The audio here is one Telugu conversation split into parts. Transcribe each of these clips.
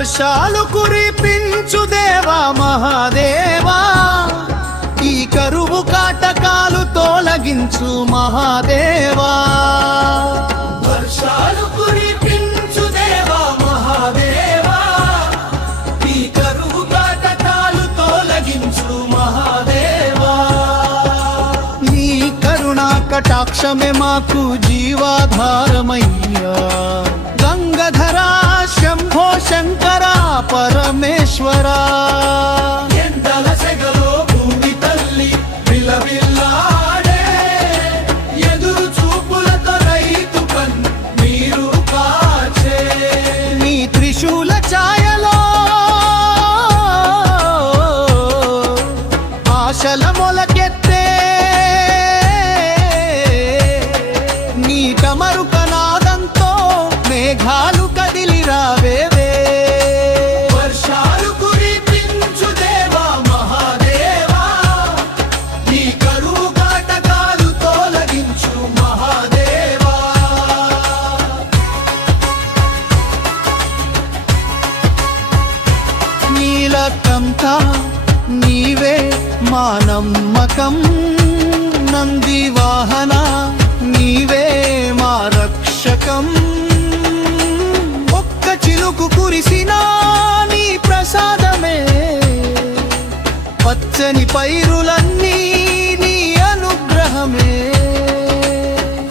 వర్షాలు కురిపించు దేవా మహాదేవా, ఈ కరువు కాటకాలు తొలగించు మహాదేవా. వర్షాలు కురిపించు దేవా మహాదేవా, ఈ కరువు కాటకాలు తొలగించు మహాదేవా. నీ కరుణా కటాక్షమే మాకు జీవాధారమయ్యా. గంగధరా శంభో శంకరా పరమేశ్వరా, ఎండల సెగలో భూమి తల్లి విలవిల్లాడే, ఎదురు చూపులతో రైతు కన్నీరు కాచే. నీ త్రిశూల ఛాయలో ఆశల మొలకెత్తే, నీ కమరుక నాదంతో మేఘాలు కదిలి రావేవే. వర్షాలు కురిపించు దేవా మహాదేవా, ఈ కరువు కాటకాలు తొలగించు మహాదేవా. నీలకంఠ నీవే మా నమ్మకం, నంది వాహన నీవే మా రక్షకం. ఒక్క చిలుకు కురిసినా నీ ప్రసాదమే, పచ్చని పైరులన్నీ నీ అనుగ్రహమే.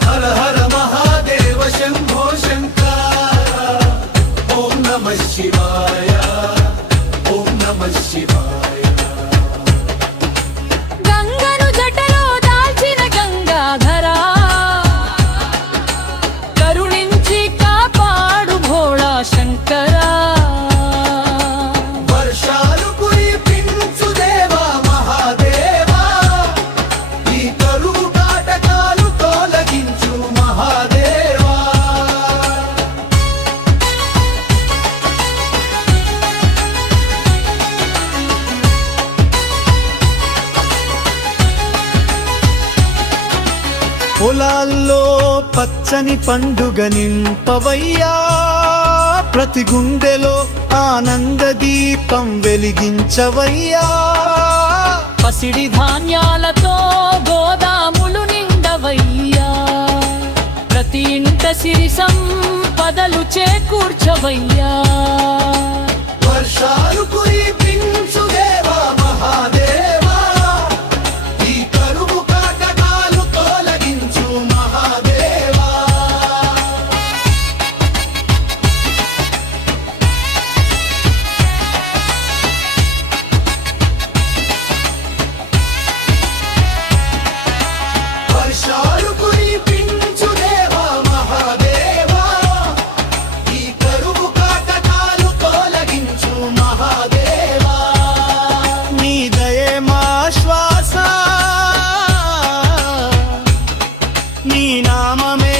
హర హర మహాదేవ శంభో శంకర, ఓం నమః శివాయ, ఓం నమః శివాయ. గంగను జటలో దాల్చిన గంగాధరా, కరుణించి కాపాడు భోళా శంకరా. వర్షాలు కురిపించు దేవా మహాదేవా, ఈ కరువు కాటకాలు తొలగించు మహాదేవా. పొలాల్లో పచ్చని పండుగ నింపవయ్యా, ప్రతి గుండెలో ఆనంద దీపం వెలిగించవయ్యా. పసిడి ధాన్యాలతో గోదాములు నిండవయ్యా, ప్రతి ఇంట సిరి సంపదలు చేకూర్చవయ్యా. వర్షాలు కురిపించు దేవా మహాదేవా, ఈ కరువు కాటకాలు తొలగించు మహాదేవా. వర్షాలు కురిపించు దేవా మహాదేవా, ఈ కరువు కాటకాలు తొలగించు మహాదేవా. నీ దయే మా శ్వాస, నీ నామమే